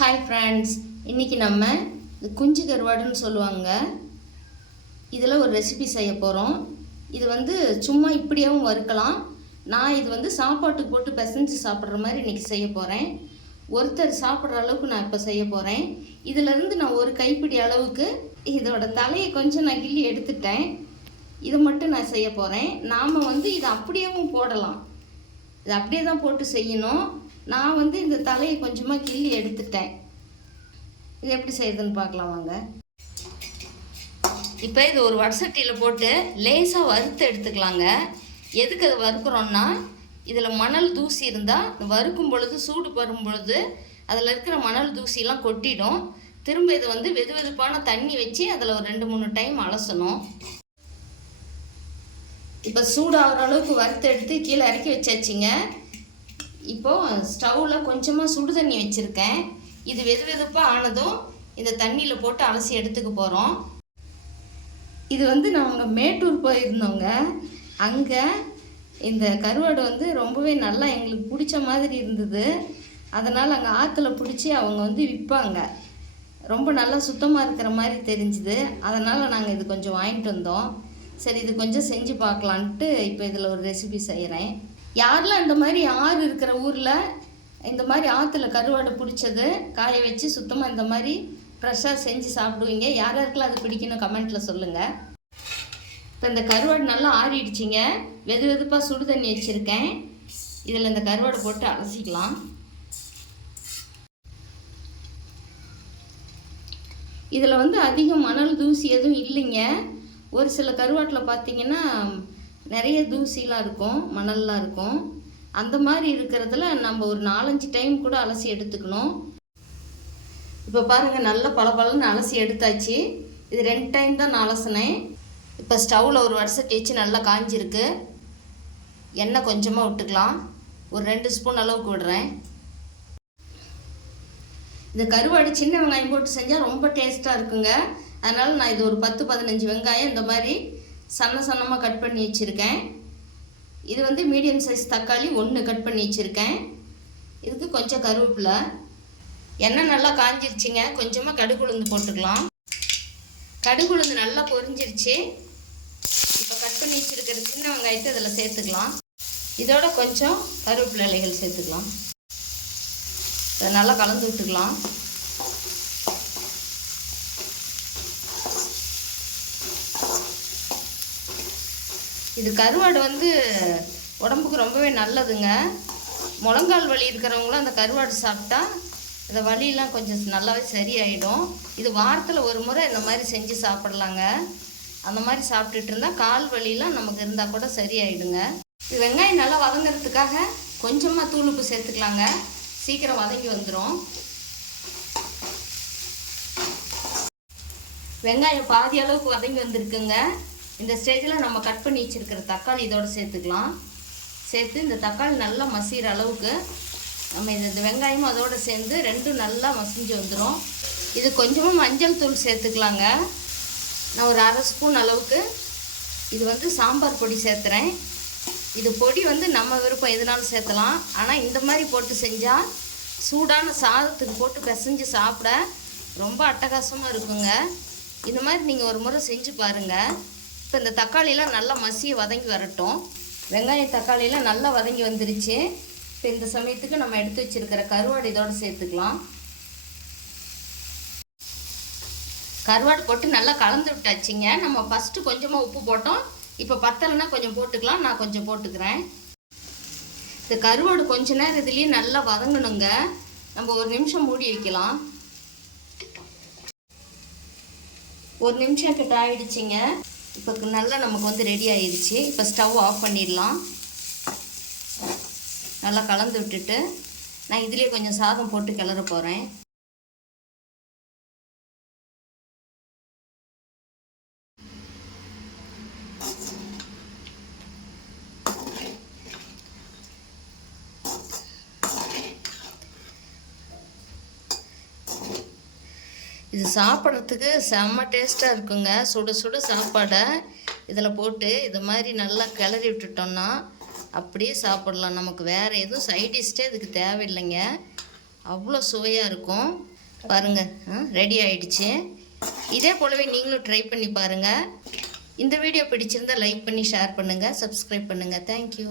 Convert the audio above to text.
Hi friends இன்றைக்கி நம்ம இந்த குஞ்சு கருவாடுன்னு சொல்லுவாங்க. இதில் ஒரு ரெசிபி செய்ய போகிறோம். இது வந்து சும்மா இப்படியாவும் வறுக்கலாம். நான் இது வந்து சாப்பாட்டுக்கு போட்டு பிசைஞ்சு சாப்பிட்ற மாதிரி இன்றைக்கி செய்ய போகிறேன். ஒருத்தர் சாப்பிட்ற அளவுக்கு நான் இப்போ செய்ய போகிறேன். இதிலேருந்து நான் ஒரு கைப்பிடி அளவுக்கு இதோட தலையை கொஞ்சம் நான் கிள்ளி எடுத்துட்டேன். இதை மட்டும் நான் செய்ய போகிறேன். நாம் வந்து இதை அப்படியேவும் போடலாம். இது அப்படியே தான் போட்டு செய்யணும். நான் வந்து இந்த தலையை கொஞ்சமாக கிள்ளி எடுத்துட்டேன். இது எப்படி செய்யுதுன்னு பார்க்கலாம் வாங்க. இப்போ இது ஒரு வடசட்டியில் போட்டு லேசாக வறுத்து எடுத்துக்கலாங்க. எதுக்கு அதை வறுக்கிறோன்னா இதில் மணல் தூசி இருந்தால் வறுக்கும் பொழுது சூடு பரும் பொழுது அதில் இருக்கிற மணல் தூசிலாம் கொட்டிடும். திரும்ப இதை வந்து வெது வெதுப்பான தண்ணி வச்சு அதில் ஒரு ரெண்டு மூணு டைம் அலசணும். இப்போ சூடாகிற அளவுக்கு வறுத்து எடுத்து கீழே இறக்கி வச்சாச்சுங்க. இப்போது ஸ்டவ்வில் கொஞ்சமாக சுடு தண்ணி வச்சுருக்கேன். இது வெது வெதுப்பாக ஆனதும் இந்த தண்ணியில் போட்டு அலசி எடுத்துக்க போகிறோம் இது வந்து நாங்கள் மேட்டூர் போயிருந்தோங்க. அங்கே இந்த கருவாடு வந்து ரொம்பவே நல்லா எங்களுக்கு பிடிச்ச மாதிரி இருந்தது. அதனால் அங்கே ஆற்றுல பிடிச்சி அவங்க வந்து விற்பாங்க ரொம்ப நல்லா சுத்தமாக இருக்கிற மாதிரி தெரிஞ்சுது. அதனால் நாங்கள் இது கொஞ்சம் வாங்கிட்டு வந்தோம். சரி இது கொஞ்சம் செஞ்சு பார்க்கலான்ட்டு இப்போ இதில் ஒரு ரெசிபி செய்கிறேன் யாரெல்லாம் இந்த மாதிரி ஆறு இருக்கிற ஊரில் இந்த மாதிரி ஆற்றுல கருவாடு பிடிச்சது காய வச்சு சுத்தமாக இந்த மாதிரி ஃப்ரெஷ்ஷாக செஞ்சு சாப்பிடுவீங்க. யார் யாருக்கெல்லாம் அது பிடிக்கணும் கமெண்ட்டில் சொல்லுங்கள் இப்போ இந்த கருவாடு நல்லா ஆறிடுச்சிங்க. வெது வெதுப்பாக சுடு தண்ணி வச்சுருக்கேன். இதில் இந்த கருவாடு போட்டு அலசிக்கலாம். இதில் வந்து அதிகம் மணல் தூசி எதுவும் இல்லைங்க. ஒரு சில கருவாட்டில் பார்த்தீங்கன்னா நிறைய தூசிலாம் இருக்கும் மணல்லாம் இருக்கும். அந்த மாதிரி இருக்கிறதுல நம்ம ஒரு நாலஞ்சு டைம் கூட அலசி எடுத்துக்கணும். இப்போ பாருங்கள் நல்ல பளபளன்னு அலசி எடுத்தாச்சு. இது ரெண்டு டைம் தான் நான் அலசினேன். இப்போ ஸ்டவ்வில் ஒரு வருஷம் தேய்ச்சி நல்லா காஞ்சிருக்கு. எண்ணெய் கொஞ்சமாக விட்டுக்கலாம். ஒரு ரெண்டு ஸ்பூன் அளவுக்கு விடுறேன். இந்த கருவாடு சின்ன வெங்காயம் போட்டு செஞ்சால் ரொம்ப டேஸ்ட்டாக இருக்குங்க. அதனால் நான் இது ஒரு பத்து பதினஞ்சு வெங்காயம் இந்த மாதிரி சன்ன சன்னமாக கட் பண்ணி வச்சுருக்கேன். இது வந்து மீடியம் சைஸ் தக்காளி ஒன்று கட் பண்ணி வச்சுருக்கேன். இதுக்கு கொஞ்சம் கருவேப்பிலை. எண்ணெய் நல்லா காஞ்சிருச்சுங்க. கொஞ்சமாக கடுகு உளுந்து போட்டுக்கலாம். கடுகு உளுந்து நல்லா பொரிஞ்சிருச்சு. இப்போ கட் பண்ணி வச்சுருக்கிற சின்ன வெங்காயத்தை இதில் சேர்த்துக்கலாம். இதோட கொஞ்சம் கருவேப்பிலை இலைகள் சேர்த்துக்கலாம். இதை நல்லா கலந்து விட்டுக்கலாம். இது கருவாடு வந்து உடம்புக்கு ரொம்பவே நல்லதுங்க. முழங்கால் வலி இருக்கிறவங்களும் அந்த கருவாடு சாப்பிட்டா இந்த வலியெல்லாம் கொஞ்சம் நல்லாவே சரியாயிடும். இது வாரத்தில் ஒரு முறை இந்த மாதிரி செஞ்சு சாப்பிட்லாங்க. அந்த மாதிரி சாப்பிட்டுட்டு இருந்தால் கால் வலியெல்லாம் நமக்கு இருந்தால் கூட சரியாயிடுங்க. இது வெங்காயம் நல்லா வதங்கிறதுக்காக கொஞ்சமாக தூள் உப்பு சேர்த்துக்கலாங்க. சீக்கிரம் வதங்கி வந்துடும் வெங்காயம் பாதி அளவுக்கு வதங்கி வந்திருக்குங்க. இந்த ஸ்டேஜில் நம்ம கட் பண்ணி வச்சுருக்கிற தக்காளி இதோடு சேர்த்துக்கலாம். சேர்த்து இந்த தக்காளி நல்லா மசிகிற அளவுக்கு நம்ம இந்த இந்த வெங்காயமும் அதோடு சேர்ந்து ரெண்டும் நல்லா மசிஞ்சு வந்துடும் இது கொஞ்சமாக மஞ்சள் தூள் சேர்த்துக்கலாங்க. நான் ஒரு அரை ஸ்பூன் அளவுக்கு இது வந்து சாம்பார் பொடி சேர்த்துறேன். இது பொடி வந்து நம்ம விருப்பம் எதுனாலும் சேர்த்தலாம். ஆனால் இந்த மாதிரி போட்டு செஞ்சால் சூடான சாதத்துக்கு போட்டு பிசைஞ்சு சாப்பிட ரொம்ப அட்டகாசமாக இருக்குங்க. இந்த மாதிரி நீங்கள் ஒரு முறை செஞ்சு பாருங்கள் இப்போ இந்த தக்காளியெலாம் நல்லா மசிய வதங்கி வரட்டும். வெங்காயம் தக்காளியெலாம் நல்லா வதங்கி வந்துருச்சு. இப்போ இந்த சமயத்துக்கு நம்ம எடுத்து வச்சுருக்கிற கருவாடு இதோடு சேர்த்துக்கலாம். கருவாடு போட்டு நல்லா கலந்து விட்டாச்சுங்க. நம்ம ஃபஸ்ட்டு கொஞ்சமாக உப்பு போட்டோம். இப்போ பத்தலைன்னா கொஞ்சம் போட்டுக்கலாம். நான் கொஞ்சம் போட்டுக்கிறேன். இந்த கருவாடு கொஞ்ச நேரம் இதுலேயே நல்லா வதங்கணுங்க. நம்ம ஒரு நிமிஷம் மூடி வைக்கலாம். ஒரு நிமிஷம் கிட்ட ஆயிடுச்சுங்க. இப்போ நல்லா நமக்கு வந்து ரெடி ஆயிடுச்சு இப்போ ஸ்டவ் ஆஃப் பண்ணிடலாம். நல்லா கலந்து விட்டுட்டு நான் இதுலேயே கொஞ்சம் சாதம் போட்டு கிளற போகிறேன் இது சாப்பிட்றதுக்கு செம்ம டேஸ்ட்டாக இருக்குங்க. சுட சுட சாப்பாடை இதில் போட்டு இது மாதிரி நல்லா கிளறி விட்டுட்டோம்னா அப்படியே சாப்பிடலாம். நமக்கு வேறு எதுவும் சைடிஷ்டே இதுக்கு தேவையில்லைங்க. அவ்வளோ சுவையாக இருக்கும். பாருங்கள் ரெடி ஆயிடுச்சு. இதே போலவே நீங்களும் ட்ரை பண்ணி பாருங்கள் இந்த வீடியோ பிடிச்சிருந்தா லைக் பண்ணி ஷேர் பண்ணுங்கள் சப்ஸ்கிரைப் பண்ணுங்கள் தேங்க்யூ